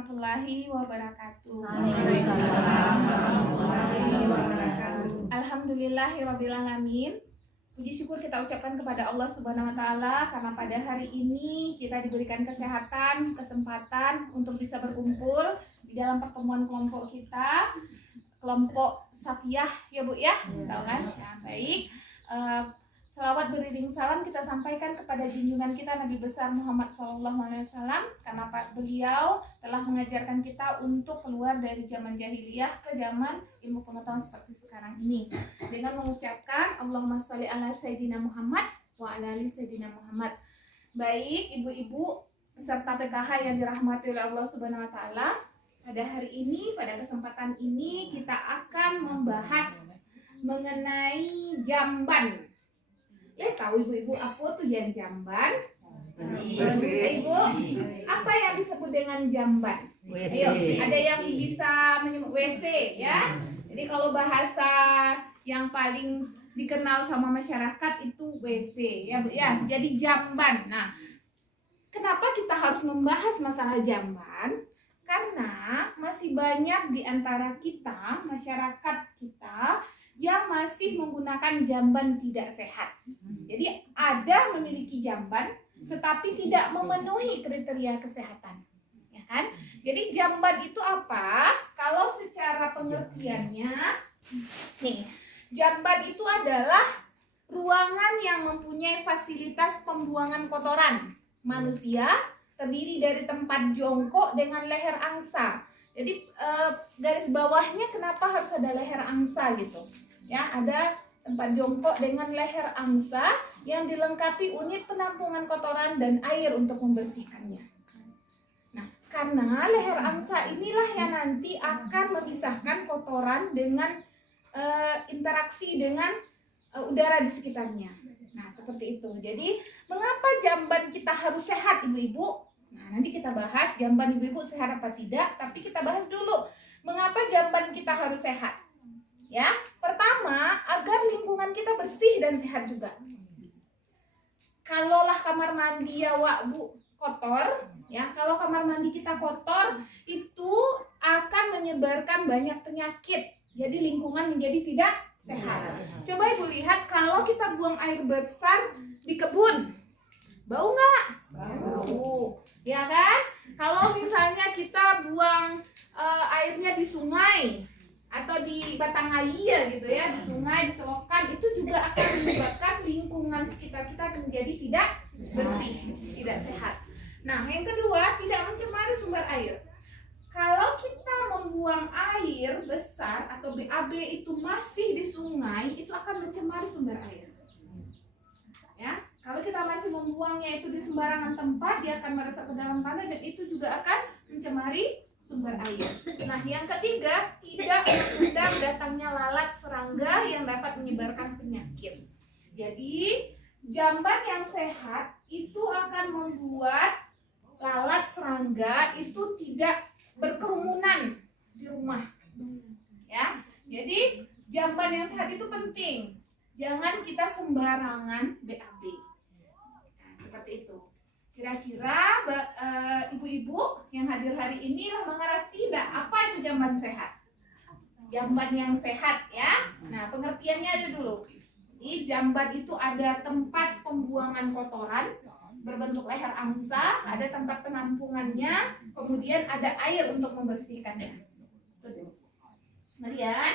warahmatullahi wabarakatuh. Waalaikumsalam warahmatullahi wabarakatuh. Alhamdulillahirabbil alamin. Puji syukur kita ucapkan kepada Allah Subhanahu wa taala karena pada hari ini kita diberikan kesehatan, kesempatan untuk bisa berkumpul di dalam pertemuan kelompok kita, kelompok Safiyah ya Bu ya. Tahu kan? Ya, baik. Selawat beriring salam kita sampaikan kepada junjungan kita Nabi besar Muhammad SAW karena beliau telah mengajarkan kita untuk keluar dari zaman jahiliyah ke zaman ilmu pengetahuan seperti sekarang ini dengan mengucapkan Allahumma sholli ala Sayyidina Muhammad wa ala ali Sayyidina Muhammad. Baik ibu-ibu peserta PKH yang dirahmati oleh Allah Subhanahu wa taala, pada hari ini, pada kesempatan ini kita akan membahas mengenai jamban. Ya, tahu ibu-ibu apa tujuan jamban? Ibu, apa yang disebut dengan jamban? Ayo, ada yang bisa menyebut WC ya. Jadi kalau bahasa yang paling dikenal sama masyarakat itu WC ya Bu ya. Jadi jamban. Nah, kenapa kita harus membahas masalah jamban? Karena masih banyak di antara kita, masyarakat kita yang masih menggunakan jamban tidak sehat. Jadi ada memiliki jamban tetapi tidak memenuhi kriteria kesehatan. Ya kan? Jadi jamban itu apa? Kalau secara pengertiannya nih, jamban itu adalah ruangan yang mempunyai fasilitas pembuangan kotoran manusia, terdiri dari tempat jongkok dengan leher angsa. Jadi garis bawahnya kenapa harus ada leher angsa gitu? Ya, ada tempat jongkok dengan leher angsa yang dilengkapi unit penampungan kotoran dan air untuk membersihkannya. Nah, karena leher angsa inilah yang nanti akan memisahkan kotoran dengan interaksi dengan udara di sekitarnya. Nah, seperti itu. Jadi, mengapa jamban kita harus sehat, ibu-ibu? Nah, nanti kita bahas jamban ibu-ibu sehat apa tidak, tapi kita bahas dulu mengapa jamban kita harus sehat. Ya, pertama agar lingkungan kita bersih dan sehat juga. Kalaulah kamar mandi ya Wak Bu kotor, ya kalau kamar mandi kita kotor itu akan menyebarkan banyak penyakit. Jadi lingkungan menjadi tidak sehat. Coba Ibu lihat kalau kita buang air besar di kebun, bau nggak? Bau, ya kan? Kalau misalnya kita buang airnya di sungai atau di batang air gitu ya, di sungai, di selokan, itu juga akan menyebabkan lingkungan sekitar kita menjadi tidak bersih, tidak sehat. Nah, yang kedua, tidak mencemari sumber air. Kalau kita membuang air besar atau BAB itu masih di sungai, itu akan mencemari sumber air. Ya, kalau kita masih membuangnya itu di sembarangan tempat, dia akan meresap ke dalam tanah dan itu juga akan mencemari sumber air. Nah, yang ketiga, tidak mengundang datangnya lalat serangga yang dapat menyebarkan penyakit. Jadi, jamban yang sehat itu akan membuat lalat serangga itu tidak berkerumunan di rumah. Ya. Jadi, jamban yang sehat itu penting. Jangan kita sembarangan BAB. Nah, seperti itu. Kira-kira ibu-ibu yang hadir hari ini mengerti tidak apa itu jamban sehat? Jamban yang sehat ya. Nah, pengertiannya ada dulu. Jadi jamban itu ada tempat pembuangan kotoran berbentuk leher angsa, ada tempat penampungannya, kemudian ada air untuk membersihkannya. Kemudian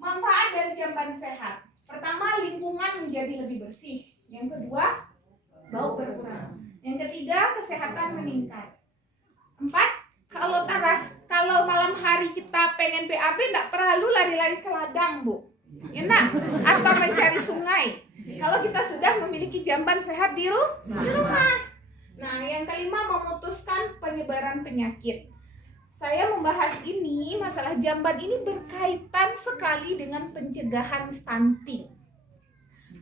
manfaat dari jamban sehat. Pertama, lingkungan menjadi lebih bersih. Yang kedua, bau berkurang. Yang ketiga, kesehatan meningkat. 4, kalau malam hari kita pengen BAB enggak perlu lari-lari ke ladang, Bu. Enak atau mencari sungai. Kalau kita sudah memiliki jamban sehat di rumah. Nah, yang kelima, memutuskan penyebaran penyakit. Saya membahas ini, masalah jamban ini berkaitan sekali dengan pencegahan stunting.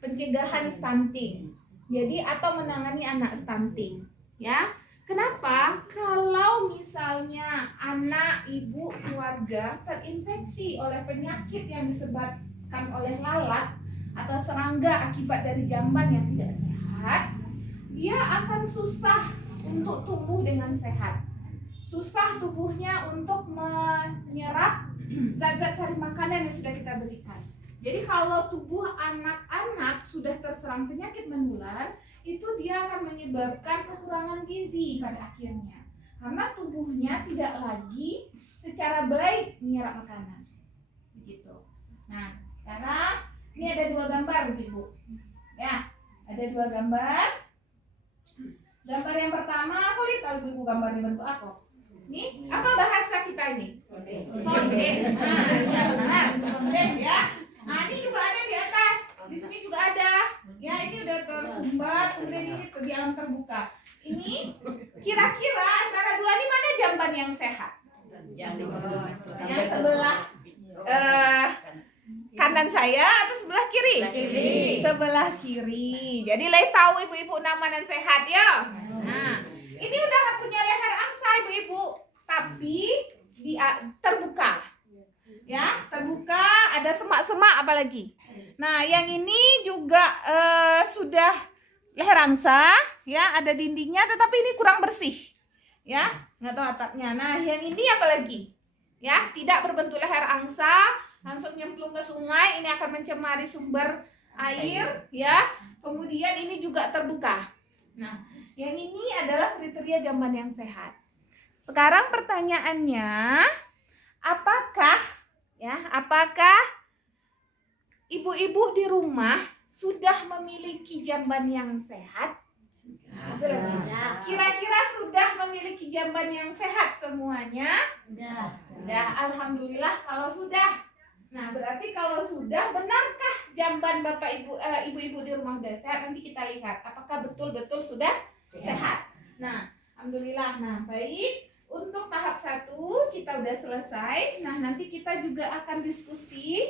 Pencegahan stunting. Jadi atau menangani anak stunting, ya. Kenapa? Kalau misalnya anak, ibu, keluarga terinfeksi oleh penyakit yang disebabkan oleh lalat atau serangga akibat dari jamban yang tidak sehat, dia akan susah untuk tumbuh dengan sehat. susah tubuhnya untuk menyerap zat-zat cari makanan yang sudah kita berikan. Jadi kalau tubuh anak-anak sudah terserang penyakit menular, itu dia akan menyebabkan kekurangan gizi pada akhirnya. Karena tubuhnya tidak lagi secara baik menyerap makanan. Begitu. Nah, sekarang ini ada 2 gambar, Ibu. Ya, ada 2 gambar. Gambar yang pertama, aku lihat tahu Ibu gambarnya bentuk apa? Ini apa bahasa kita ini? Kode. Kode ya. Nah, ini juga ada di atas. Di sini juga ada. Ya, ini udah tersumbat, kemudian ini di alam terbuka. Ini kira-kira antara 2 ini mana jamban yang sehat? Yang sebelah kanan saya atau sebelah kiri? Sebelah kiri. Jadi tahu ibu-ibu nama dan sehat ya. Nah, ini udah punya leher angsa ibu-ibu, tapi terbuka. Ya, terbuka, ada semak-semak apalagi. Nah, yang ini juga sudah leher angsa, ya, ada dindingnya, tetapi ini kurang bersih. Ya, nggak tahu atapnya. Nah, yang ini apalagi? Ya, tidak berbentuk leher angsa, langsung nyemplung ke sungai, ini akan mencemari sumber air, ya. Kemudian ini juga terbuka. Nah, yang ini adalah kriteria jamban yang sehat. Sekarang pertanyaannya, apakah ibu-ibu di rumah sudah memiliki jamban yang sehat? Kira-kira sudah memiliki jamban yang sehat semuanya? Sudah. Alhamdulillah kalau sudah. Nah, berarti kalau sudah, benarkah jamban Bapak Ibu ibu-ibu di rumah sudah sehat? Nanti kita lihat apakah betul-betul sudah sehat. Nah, alhamdulillah. Nah, baik. Untuk tahap 1 kita udah selesai. Nah, nanti kita juga akan diskusi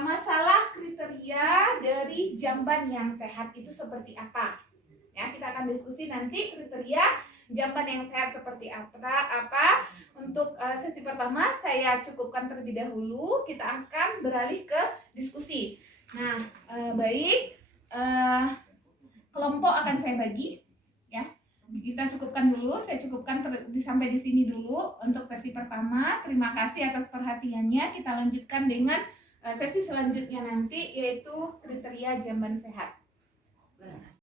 masalah kriteria dari jamban yang sehat itu seperti apa. Ya, kita akan diskusi nanti kriteria jamban yang sehat seperti apa. Untuk sesi pertama saya cukupkan terlebih dahulu. Kita akan beralih ke diskusi. Nah, baik. Kelompok akan saya bagi. Ya, kita cukupkan dulu. Saya cukupkan sampai di sini dulu untuk sesi pertama. Terima kasih atas perhatiannya. Kita lanjutkan dengan sesi selanjutnya nanti, yaitu kriteria jamban sehat.